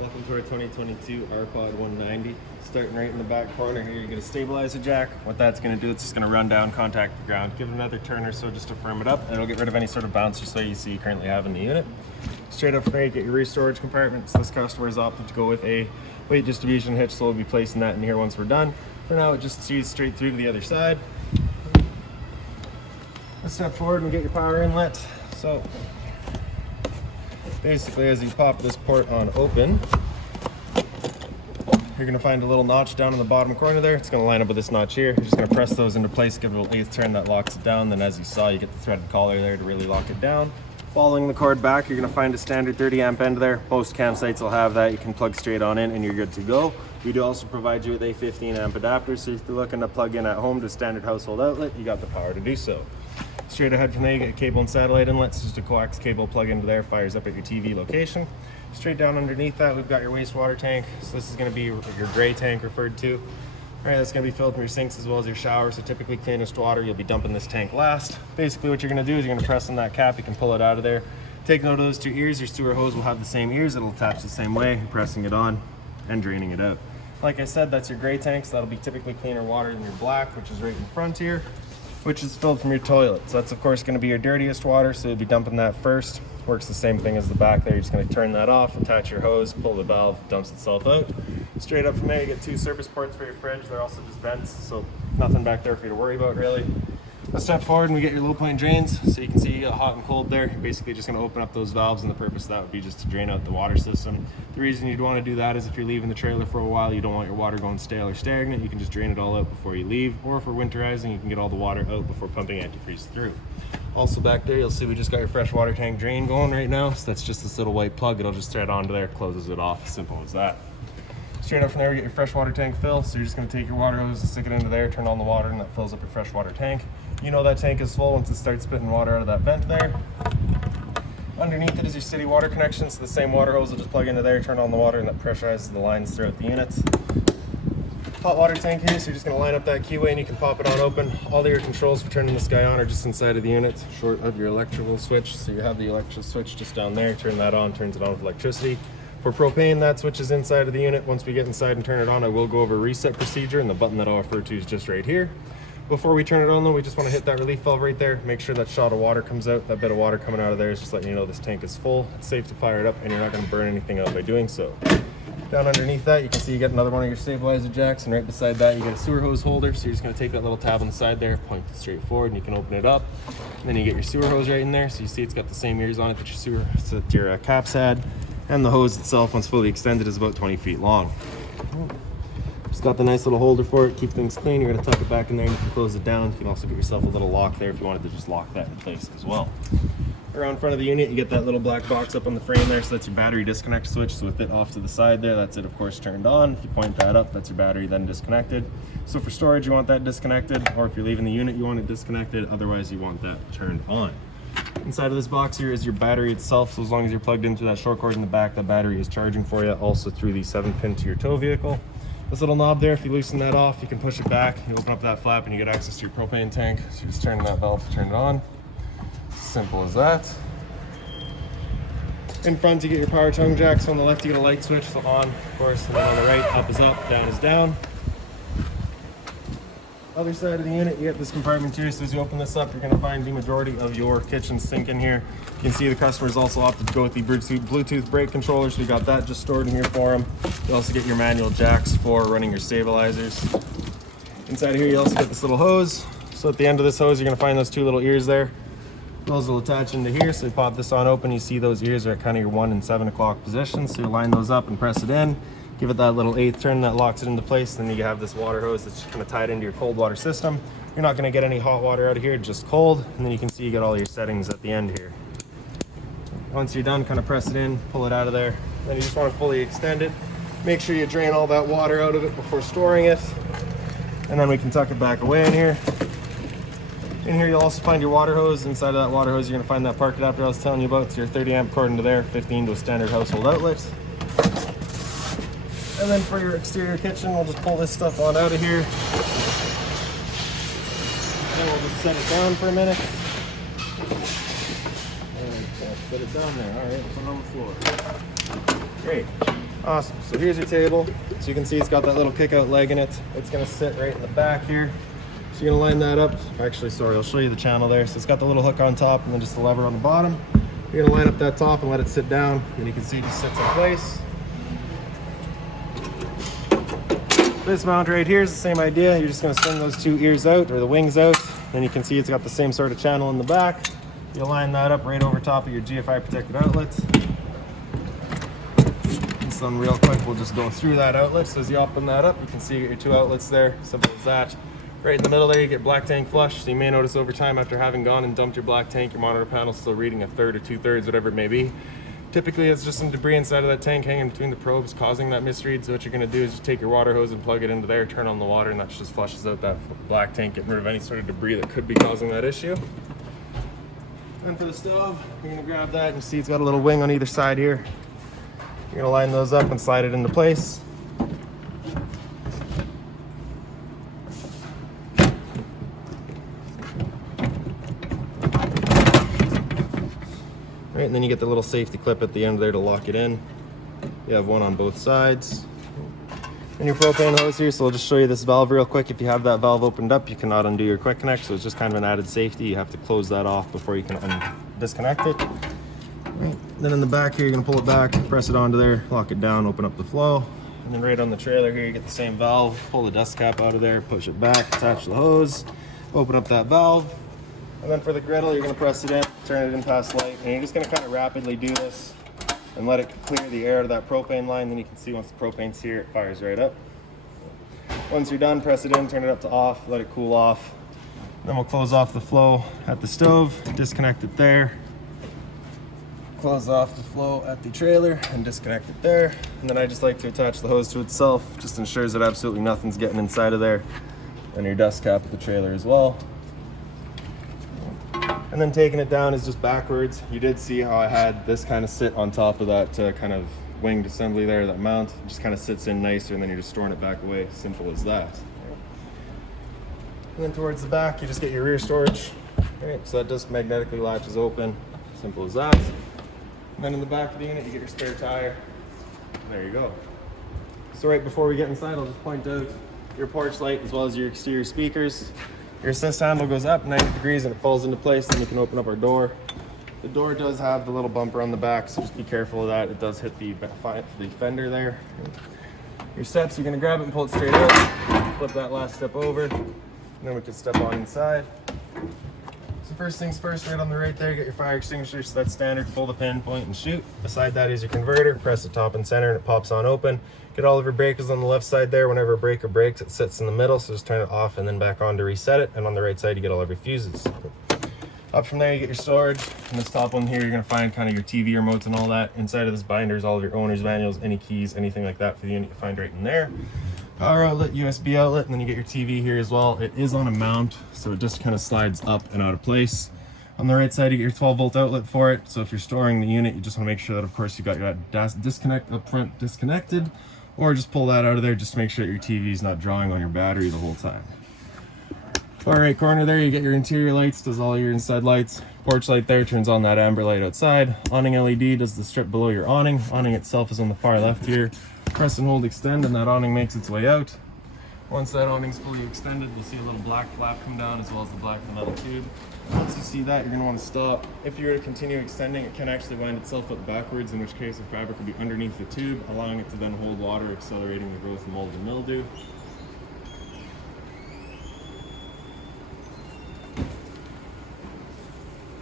Welcome to our 2022 RPOD 190. Starting right in the back corner here, you're going to stabilize the jack. What that's going to do, it's just going to run down, contact the ground, give it another turn or so just to firm it up, and it'll get rid of any sort of bounce or sway you see you currently have in the unit. Straight up from there, you get your rear storage compartment. So this customer has opted to go with a weight distribution hitch, so we'll be placing that in here once we're done. For now, it just sees straight through to the other side. Let's step forward and get your power inlet. So basically, as you pop this port on open, you're going to find a little notch down in the bottom corner there. It's going to line up with this notch here. You're just going to press those into place, give it a little eighth turn that locks it down. Then as you saw, you get the threaded collar there to really lock it down. Following the cord back, you're going to find a standard 30 amp end there. Most campsites will have that. You can plug straight on in and you're good to go. We do also provide you with a 15 amp adapter, so if you're looking to plug in at home to a standard household outlet, you got the power to do so. Straight ahead from there, you get a cable and satellite inlets. Just a coax cable plug into there, fires up at your TV location. Straight down underneath that, we've got your wastewater tank. So this is going to be your gray tank referred to. All right, that's going to be filled from your sinks as well as your shower. So typically cleanest water, you'll be dumping this tank last. Basically what you're going to do is you're going to press on that cap. You can pull it out of there. Take note of those two ears. Your sewer hose will have the same ears. It'll attach the same way, pressing it on and draining it out. Like I said, that's your gray tank. So that'll be typically cleaner water than your black, which is right in front here, which is filled from your toilet. So that's of course going to be your dirtiest water, so you'll be dumping that first. Works the same thing as the back there. You're just going to turn that off, attach your hose, pull the valve, dumps itself out. Straight up from there, you get two surface ports for your fridge. They're also just vents, so nothing back there for you to worry about really. Let's step forward and we get your low point drains. So you can see hot and cold there. You're basically just going to open up those valves, and the purpose of that would be just to drain out the water system. The reason you'd want to do that is if you're leaving the trailer for a while, you don't want your water going stale or stagnant. You can just drain it all out before you leave, or if we're winterizing, you can get all the water out before pumping antifreeze through. Also back there, you'll see we just got your fresh water tank drain going right now. So that's just this little white plug. It'll just thread onto there, closes it off. Simple as that. Straight up from there, you get your fresh water tank fill. So you're just going to take your water hose and stick it into there, turn on the water, and that fills up your fresh water tank. You know that tank is full once it starts spitting water out of that vent there. Underneath it is your city water connection, so the same water hose will just plug into there, turn on the water, and that pressurizes the lines throughout the units. Hot water tank here, so you're just going to line up that keyway and you can pop it on open. All your controls for turning this guy on are just inside of the unit, short of your electrical switch. So you have the electrical switch just down there, turn that on, turns it on with electricity. For propane, that switch is inside of the unit. Once we get inside and turn it on, I will go over a reset procedure, and the button that I'll refer to is just right here. Before we turn it on though, we just want to hit that relief valve right there. Make sure that shot of water comes out. That bit of water coming out of there is just letting you know this tank is full. It's safe to fire it up and you're not going to burn anything out by doing so. Down underneath that, you can see you get another one of your stabilizer jacks, and right beside that you get a sewer hose holder. So you're just going to take that little tab on the side there, point it straight forward, and you can open it up. And then you get your sewer hose right in there. So you see it's got the same ears on it that your caps had. And the hose itself, once fully extended, is about 20 feet long. Just got the nice little holder for it. Keep things clean. You're going to tuck it back in there and you can close it down. You can also get yourself a little lock there if you wanted to just lock that in place as well. Around front of the unit, you get that little black box up on the frame there. So that's your battery disconnect switch. So with it off to the side there, that's it of course turned on. If you point that up, that's your battery then disconnected. So for storage, you want that disconnected, or if you're leaving the unit, you want it disconnected. Otherwise, you want that turned on. Inside of this box here is your battery itself. So as long as you're plugged into that short cord in the back, that battery is charging for you, also through the 7-pin to your tow vehicle. This little knob there, if you loosen that off, you can push it back, you open up that flap, and you get access to your propane tank. So you just turn that valve to turn it on. Simple as that. In front, you get your power tongue jacks. On the left, you get a light switch, so on, of course, and then on the right, up is up, down is down. Other side of the unit, you get this compartment here. So as you open this up, you're going to find the majority of your kitchen sink in here. You can see the customer's also opted to go with the Bluetooth brake controller, so we got that just stored in here for them. You also get your manual jacks for running your stabilizers. Inside here, you also get this little hose. So at the end of this hose, you're going to find those two little ears there. Those will attach into here, so you pop this on open, you see those ears are at kind of your 1 and 7 o'clock position. So you line those up and press it in. Give it that little eighth turn that locks it into place. Then you have this water hose that's kind of tied into your cold water system. You're not going to get any hot water out of here, just cold. And then you can see you got all your settings at the end here. Once you're done, kind of press it in, pull it out of there. Then you just want to fully extend it. Make sure you drain all that water out of it before storing it. And then we can tuck it back away in here. In here, you'll also find your water hose. Inside of that water hose, you're going to find that park adapter I was telling you about. It's your 30 amp cord into there, 15 to a standard household outlet. And then for your exterior kitchen, we'll just pull this stuff on out of here. Then we'll just set it down for a minute. And set it down there. All right, put it on the floor. Great. Awesome. So here's your table. So you can see it's got that little kick-out leg in it. It's going to sit right in the back here. So you're going to line that up. Actually, sorry, I'll show you the channel there. So it's got the little hook on top and then just the lever on the bottom. You're going to line up that top and let it sit down. And you can see it just sits in place. This mount right here is the same idea. You're just going to swing those two ears out, or the wings out. And you can see it's got the same sort of channel in the back. You'll line that up right over top of your GFI protected outlet. This one real quick, we'll just go through that outlet. So as you open that up, you can see your two outlets there. Simple as that. Right in the middle there, you get black tank flush. So you may notice over time, after having gone and dumped your black tank, your monitor panel's still reading a third or 2/3, whatever it may be. Typically, it's just some debris inside of that tank hanging between the probes causing that misread. So what you're going to do is just take your water hose and plug it into there, turn on the water, and that just flushes out that black tank, getting rid of any sort of debris that could be causing that issue. And for the stove, you're going to grab that, and you see it's got a little wing on either side here. You're going to line those up and slide it into place. Right, and then you get the little safety clip at the end there to lock it in. You have one on both sides. And your propane hose here, so I'll just show you this valve real quick. If you have that valve opened up, you cannot undo your quick connect, so it's just kind of an added safety. You have to close that off before you can disconnect it. Right. Then in the back here, you're gonna pull it back, press it onto there, lock it down, open up the flow. And then right on the trailer here, you get the same valve, pull the dust cap out of there, push it back, attach the hose, open up that valve. And then for the griddle, you're gonna press it in, turn it in past light, and you're just gonna kind of rapidly do this and let it clear the air to that propane line. Then you can see once the propane's here, it fires right up. Once you're done, press it in, turn it up to off, let it cool off. Then we'll close off the flow at the stove, disconnect it there. Close off the flow at the trailer and disconnect it there. And then I just like to attach the hose to itself, just ensures that absolutely nothing's getting inside of there. And your dust cap at the trailer as well. And then taking it down is just backwards. You did see how I had this kind of sit on top of that kind of winged assembly there, that mount. It just kind of sits in nicer, and then you're just storing it back away. Simple as that. And then towards the back, you just get your rear storage. Right, so that just magnetically latches open. Simple as that. And then in the back of the unit, you get your spare tire. There you go. So right before we get inside, I'll just point out your porch light as well as your exterior speakers. Your assist handle goes up 90 degrees and it falls into place. Then you can open up our door. The door does have the little bumper on the back, so just be careful of that. It does hit the fender there. Your steps, you're gonna grab it and pull it straight out. Flip that last step over, and then we can step on inside. So first things first, right on the right there, you get your fire extinguisher. So that's standard, pull the pin, point, and shoot. Beside that is your converter. Press the top and center and it pops on open. Get all of your breakers on the left side there. Whenever a breaker breaks, it sits in the middle, so just turn it off and then back on to reset it. And on the right side, you get all of your fuses. Up from there, you get your storage. And this top one here, you're gonna find kind of your TV remotes and all that. Inside of this binder is all of your owner's manuals, any keys, anything like that for the unit, you find right in there. Power outlet, USB outlet, and then you get your TV here as well. It is on a mount, so it just kind of slides up and out of place. On the right side, you get your 12-volt outlet for it. So if you're storing the unit, you just want to make sure that, of course, you got your disconnect up front disconnected, or just pull that out of there just to make sure that your TV is not drawing on your battery the whole time. Far right corner there, you get your interior lights, does all your inside lights. Porch light there turns on that amber light outside. Awning LED does the strip below your awning. Awning itself is on the far left here. Press and hold extend, and that awning makes its way out. Once that awning's fully extended, you'll see a little black flap come down as well as the black metal tube. Once you see that, you're going to want to stop. If you were to continue extending, it can actually wind itself up backwards, in which case the fabric will be underneath the tube, allowing it to then hold water, accelerating the growth of mold and mildew.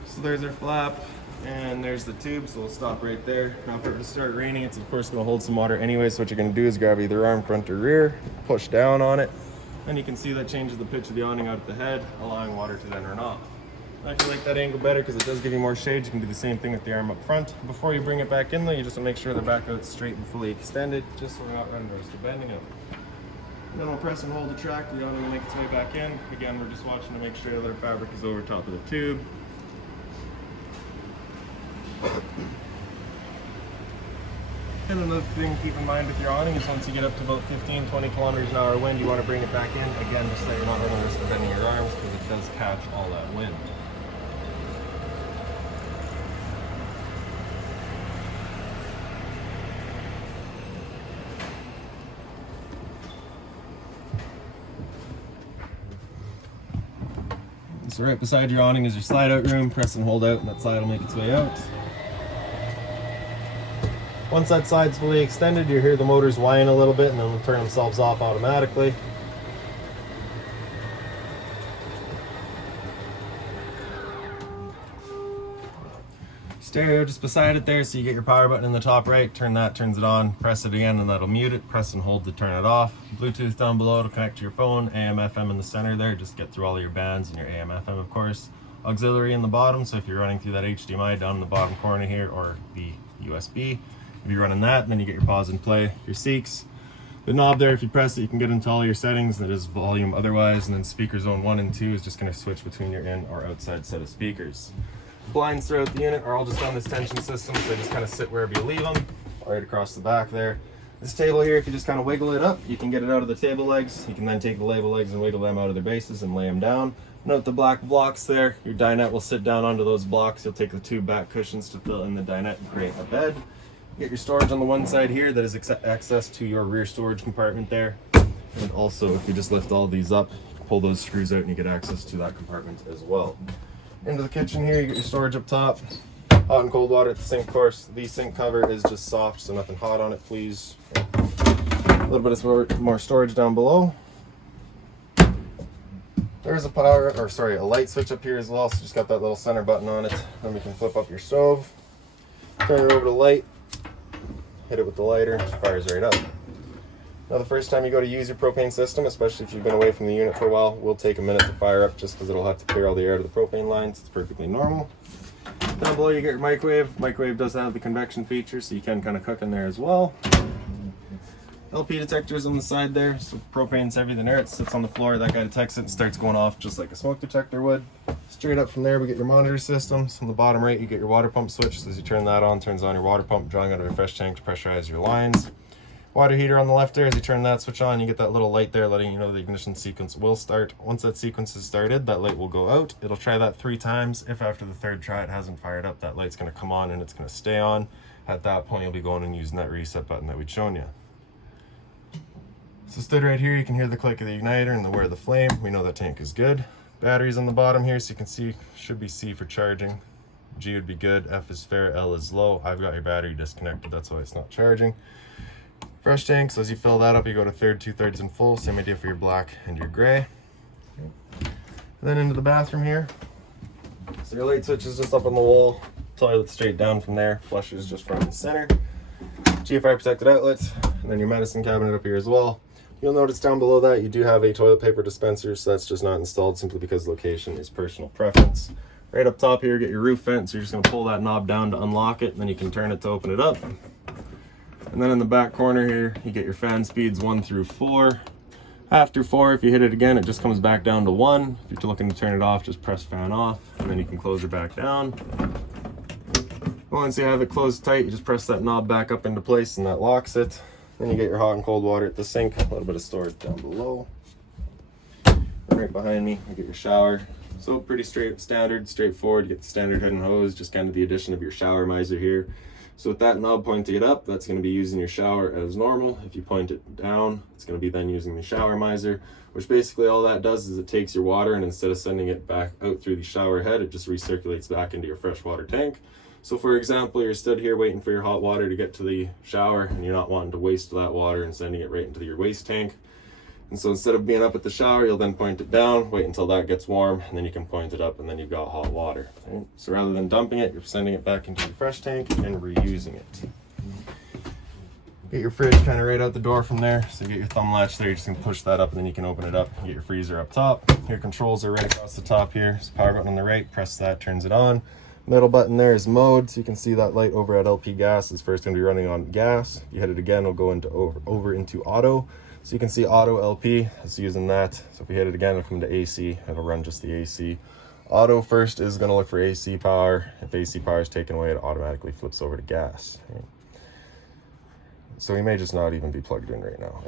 So there's our flap, and there's the tube, so we'll stop right there. Now for it to start raining, it's of course going to hold some water anyway, so what you're going to do is grab either arm, front, or rear, push down on it, and you can see that changes the pitch of the awning out at the head, allowing water to then run off. Now if you like that angle better, because it does give you more shade, you can do the same thing with the arm up front. Before you bring it back in though, you just want to make sure the back out's straight and fully extended, just so we're not running risk of bending it. And then we'll press and hold the track, the awning will make its way back in. Again, we're just watching to make sure that our fabric is over top of the tube. And another thing to keep in mind with your awning is once you get up to about 15-20 kilometers an hour wind, you want to bring it back in. Again, just so you're not running the risk of bending your arms, because it does catch all that wind. So right beside your awning is your slide out room. Press and hold out and that slide will make its way out. Once that side's fully extended, you hear the motors whine a little bit and then they'll turn themselves off automatically. Stereo just beside it there, so you get your power button in the top right, turn that, turns it on, press it again and that'll mute it, press and hold to turn it off. Bluetooth down below to connect to your phone, AM, FM in the center there, just get through all of your bands and your AM, FM of course. Auxiliary in the bottom, so if you're running through that HDMI down in the bottom corner here, or the USB, if you're running that, then you get your pause and play, your Seeks. The knob there, if you press it, you can get into all your settings, that is volume otherwise, and then speaker zone 1 and 2 is just going to switch between your in or outside set of speakers. Blinds throughout the unit are all just on this tension system, so they just kind of sit wherever you leave them, right across the back there. This table here, if you just kind of wiggle it up, you can get it out of the table legs. You can then take the label legs and wiggle them out of their bases and lay them down. Note the black blocks there. Your dinette will sit down onto those blocks. You'll take the two back cushions to fill in the dinette and create a bed. You get your storage on the one side here that is access to your rear storage compartment there. And also, if you just lift all these up, pull those screws out and you get access to that compartment as well. Into the kitchen here, you get your storage up top. Hot and cold water at the sink, of course. The sink cover is just soft, so nothing hot on it, please. A little bit of more storage down below. There's a light switch up here as well, so just got that little center button on it. Then we can flip up your stove. Turn it over to light. Hit it with the lighter, it fires right up. Now the first time you go to use your propane system, especially if you've been away from the unit for a while, will take a minute to fire up just because it'll have to clear all the air to the propane lines. It's perfectly normal. Down below you get your microwave. Microwave does have the convection feature, so you can kind of cook in there as well. LP detectors on the side there, so propane's heavier than air. It sits on the floor, that guy detects it and starts going off just like a smoke detector would. Straight up from there we get your monitor systems. On the bottom right you get your water pump switch, so as you turn that on, turns on your water pump, drawing out of a fresh tank to pressurize your lines. Water heater on the left there, as you turn that switch on, you get that little light there letting you know the ignition sequence will start. Once that sequence is started, that light will go out. It'll try that 3 times. If after the 3rd try it hasn't fired up, that light's going to come on and it's going to stay on. At that point, you'll be going and using that reset button that we'd shown you. So stood right here, you can hear the click of the igniter and the whir of the flame. We know that tank is good. Batteries on the bottom here, so you can see, should be C for charging. G would be good, F is fair, L is low. I've got your battery disconnected, that's why it's not charging. Fresh tank, so as you fill that up, you go to 1/3, 2/3 and full. Same idea for your black and your gray. And then into the bathroom here. So your light switch is just up on the wall. Toilet straight down from there. Flush is just front and center. GFI protected outlets. And then your medicine cabinet up here as well. You'll notice down below that you do have a toilet paper dispenser, so that's just not installed simply because location is personal preference. Right up top here, you get your roof vent, so you're just going to pull that knob down to unlock it, and then you can turn it to open it up. And then in the back corner here, you get your fan speeds 1 through 4. After 4, if you hit it again, it just comes back down to 1. If you're looking to turn it off, just press fan off, and then you can close it back down. Once you have it closed tight, you just press that knob back up into place, and that locks it. Then you get your hot and cold water at the sink, a little bit of storage down below. And right behind me, you get your shower. So pretty straightforward. You get the standard head and hose, just kind of the addition of your shower miser here. So with that knob pointing it up, that's going to be using your shower as normal. If you point it down, it's going to be then using the shower miser, which basically all that does is it takes your water and instead of sending it back out through the shower head, it just recirculates back into your freshwater tank. So for example, you're stood here waiting for your hot water to get to the shower and you're not wanting to waste that water and sending it right into your waste tank. And so instead of being up at the shower, you'll then point it down, wait until that gets warm, and then you can point it up, and then you've got hot water. Right? So rather than dumping it, you're sending it back into your fresh tank and reusing it. Get your fridge kind of right out the door from there. So you get your thumb latch there, you're just gonna push that up, and then you can open it up. You get your freezer up top. Your controls are right across the top here. So power button on the right, press that, turns it on. Middle button there is mode, so you can see that light over at LP gas is first going to be running on gas. If you hit it again, it'll go into over into auto. So you can see auto LP, it's using that. So if you hit it again, it'll come to AC, it'll run just the AC. Auto first is going to look for AC power. If AC power is taken away, it automatically flips over to gas. Right? So we may just not even be plugged in right now.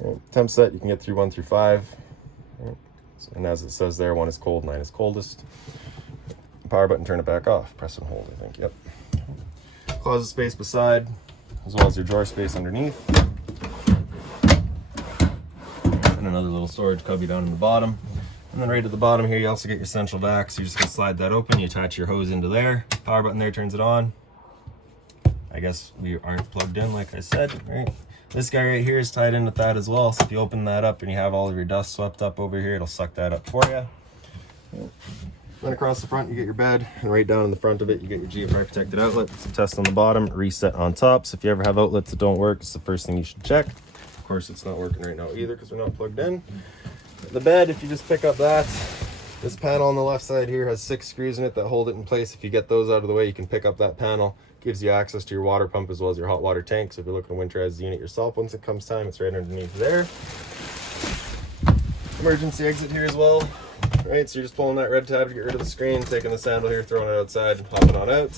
Right? Temp set, you can get through 1 through 5. Right? And as it says there, 1 is cold, 9 is coldest. Power button, turn it back off, press and hold, I think. Yep. Closet space beside, as well as your drawer space underneath. And another little storage cubby down in the bottom. And then right at the bottom here, you also get your central vac. So you're just gonna slide that open, you attach your hose into there. Power button there turns it on. I guess we aren't plugged in, like I said, right? This guy right here is tied in with that as well. So if you open that up and you have all of your dust swept up over here, it'll suck that up for you. Then across the front, you get your bed, and right down in the front of it, you get your GFI protected outlet. It's a test on the bottom, reset on top. So if you ever have outlets that don't work, it's the first thing you should check. Of course, it's not working right now either because we're not plugged in. The bed, if you just pick up that, this panel on the left side here has 6 screws in it that hold it in place. If you get those out of the way, you can pick up that panel. Gives you access to your water pump as well as your hot water tank. So if you're looking to winterize the unit yourself, once it comes time, it's right underneath there. Emergency exit here as well. Right, so you're just pulling that red tab to get rid of the screen, taking this handle here, throwing it outside, and hopping on out.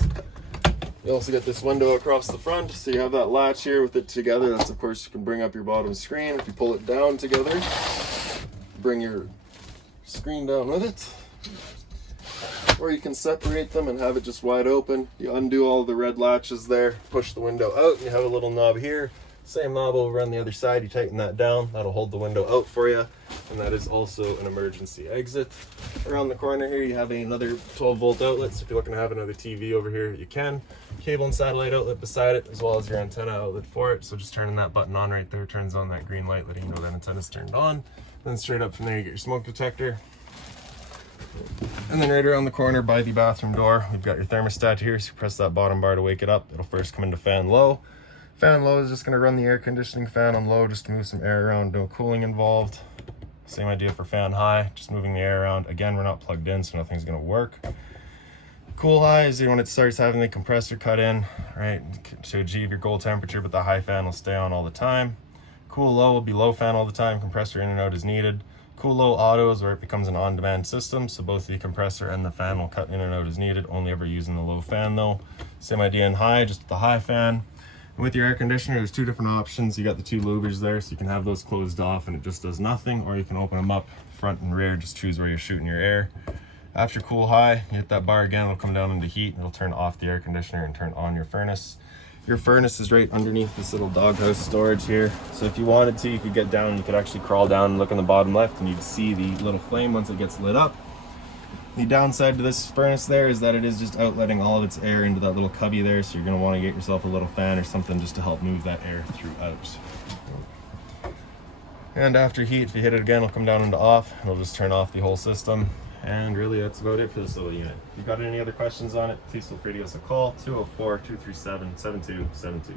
You also get this window across the front, so you have that latch here with it together. That's, of course, you can bring up your bottom screen. If you pull it down together, bring your screen down with it. Or you can separate them and have it just wide open. You undo all the red latches there, push the window out, and you have a little knob here. Same knob over on the other side, you tighten that down, that'll hold the window out for you. And that is also an emergency exit. Around the corner here, you have another 12-volt outlet, so if you're looking to have another TV over here, you can. Cable and satellite outlet beside it, as well as your antenna outlet for it. So just turning that button on right there turns on that green light, letting you know that antenna's turned on. Then straight up from there, you get your smoke detector. And then right around the corner by the bathroom door, we've got your thermostat here. So you press that bottom bar to wake it up. It'll first come into fan low. Fan low is just going to run the air conditioning fan on low, just to move some air around, no cooling involved. Same idea for fan high, just moving the air around. Again, we're not plugged in, so nothing's going to work. Cool high is when it starts having the compressor cut in, right, to achieve your goal temperature, but the high fan will stay on all the time. Cool low will be low fan all the time, compressor in and out as needed. Cool low auto is where it becomes an on-demand system, so both the compressor and the fan will cut in and out as needed, only ever using the low fan though. Same idea in high, just the high fan. And with your air conditioner, there's 2 different options. You got the 2 louvers there, so you can have those closed off and it just does nothing, or you can open them up front and rear, just choose where you're shooting your air. After cool high, you hit that bar again, it'll come down into heat, and it'll turn off the air conditioner and turn on your furnace. Your furnace is right underneath this little doghouse storage here. So if you wanted to, you could get down, you could actually crawl down and look in the bottom left, and you'd see the little flame once it gets lit up. The downside to this furnace there is that it is just outletting all of its air into that little cubby there, so you're going to want to get yourself a little fan or something just to help move that air throughout. And after heat, if you hit it again, it'll come down into off, and it'll just turn off the whole system. And really, that's about it for this little unit. If you've got any other questions on it, please feel free to give us a call, 204-237-7272.